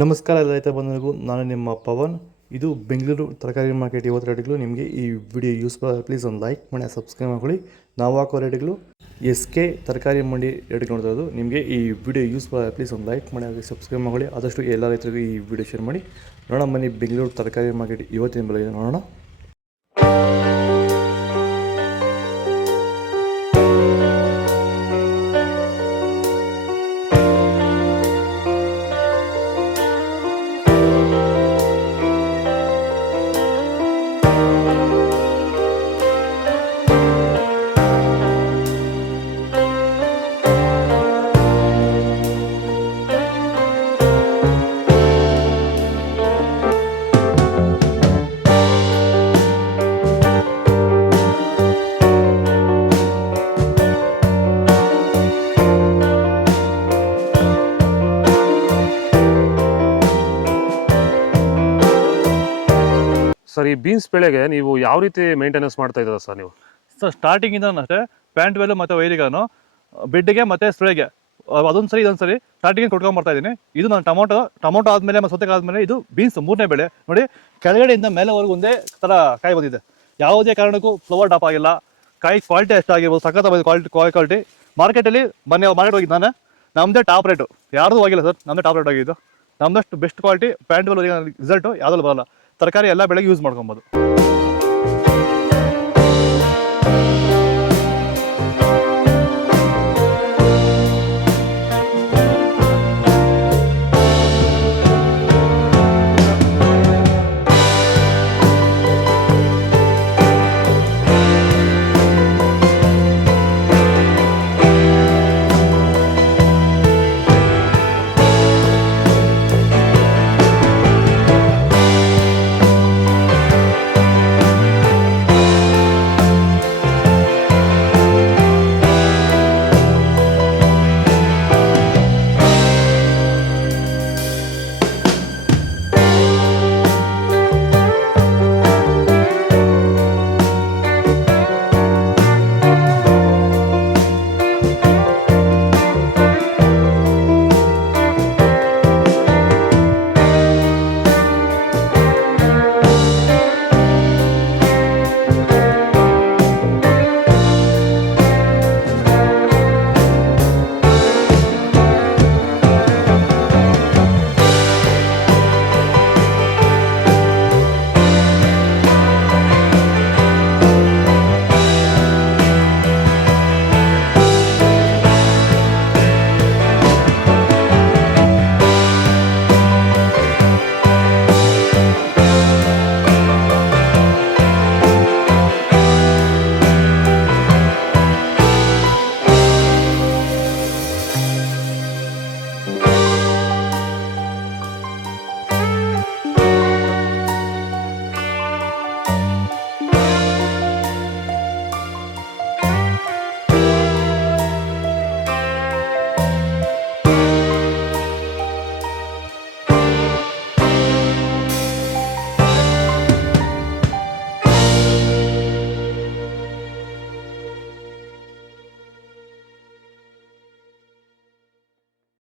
ನಮಸ್ಕಾರ ಎಲ್ಲ ರೈತ ಬಂಧುಗಳಿಗೂ, ನಾನು ನಿಮ್ಮ ಪವನ್. ಇದು ಬೆಂಗಳೂರು ತರಕಾರಿ ಮಾರ್ಕೆಟ್. ಇವತ್ತು ರೇಟ್ಗಳು ನಿಮಗೆ ಈ ವಿಡಿಯೋ ಯೂಸ್ಫುಲ್ ಆಗಿ ಪ್ಲೀಸ್ ಒಂದು ಲೈಕ್ ಮಾಡಿ, ಸಬ್ಸ್ಕ್ರೈಬ್ ಮಾಡ್ಕೊಳ್ಳಿ. ನಾವು ಹಾಕೋ ರೇಟ್ಗಳು SK ತರಕಾರಿ ಮಂಡಿ ರೇಟ್ಗಳು ನೋಡ್ತಾ ಇರೋದು. ನಿಮಗೆ ಈ ವಿಡಿಯೋ ಯೂಸ್ಫುಲ್ ಆಗಿ ಪ್ಲೀಸ್ ಒಂದು ಲೈಕ್ ಮಾಡಿ, ಹಾಗೆ ಸಬ್ಸ್ಕ್ರೈಬ್ ಮಾಡ್ಕೊಳ್ಳಿ. ಆದಷ್ಟು ಎಲ್ಲ ರೈತರಿಗೂ ಈ ವಿಡಿಯೋ ಶೇರ್ ಮಾಡಿ. ನೋಡೋಣ ಬನ್ನಿ ಬೆಂಗಳೂರು ತರಕಾರಿ ಮಾರ್ಕೆಟ್ ಇವತ್ತಿನ ಬೆಲೆ ನೋಡೋಣ. ಸರ್, ಈ ಬೀನ್ಸ್ ಬೆಳೆಗೆ ನೀವು ಯಾವ ರೀತಿ ಮೇಂಟೆನೆನ್ಸ್ ಮಾಡ್ತಾ ಇದ್ದೀರಾ ಸರ್ ನೀವು? ಸರ್ ಸ್ಟಾರ್ಟಿಂಗಿಂದ ಅಷ್ಟೇ ಪ್ಯಾಂಟ್ ವೆಲ್ ಮತ್ತು ವೈರಿಗಾನು ಬೆಡ್ಗೆ ಮತ್ತು ಸ್ಪ್ರೇಗೆ ಅದೊಂದು ಸರಿ ಇದೊಂದು ಸರಿ ಸ್ಟಾರ್ಟಿಂಗ್ ಕೊಟ್ಕೊಂಡ್ಬರ್ತಾ ಇದ್ದೀನಿ. ಇದು ನಾನು ಟೊಮೊಟೊ ಆದಮೇಲೆ ಮತ್ತು ಸೌತೆಕಾಯಿ ಆದಮೇಲೆ ಇದು ಬೀನ್ಸ್ ಮೂರನೇ ಬೆಳೆ. ನೋಡಿ, ಕೆಳಗಡೆಯಿಂದ ಮೇಲೆವರೆಗೂ ಒಂದೇ ಥರ ಕಾಯಿ ಬಂದಿದೆ. ಯಾವುದೇ ಕಾರಣಕ್ಕೂ ಫ್ಲವರ್ ಟಾಪ್ ಆಗಿಲ್ಲ. ಕಾಯಿ ಕ್ವಾಲಿಟಿ ಎಷ್ಟಾಗಿರ್ಬೋದು, ಸಖತ್ ಕ್ವಾಲಿಟಿ. ಮಾರ್ಕೆಟಲ್ಲಿ ಮಾರ್ಕೆಟ್ ಹೋಗಿದ್ದು ನಾನು, ನಮ್ಮದೇ ಟಾಪ್ ರೇಟು, ಯಾರ್ದು ಹೋಗಿಲ್ಲ ಸರ್, ನಮ್ಮದೇ ಟಾಪ್ ರೇಟ್ ಆಗಿದ್ದು. ನಮ್ಮದಷ್ಟು ಬೆಸ್ಟ್ ಕ್ವಾಲಿಟಿ ಪ್ಯಾಂಟ್ ವೆಲ್ ರಿಸಲ್ಟು ಯಾವುದಲ್ಲೂ ಬರೋಲ್ಲ. ತರಕಾರಿ ಎಲ್ಲ ಬೆಳೆಗೆ ಯೂಸ್ ಮಾಡ್ಕೊಬೋದು.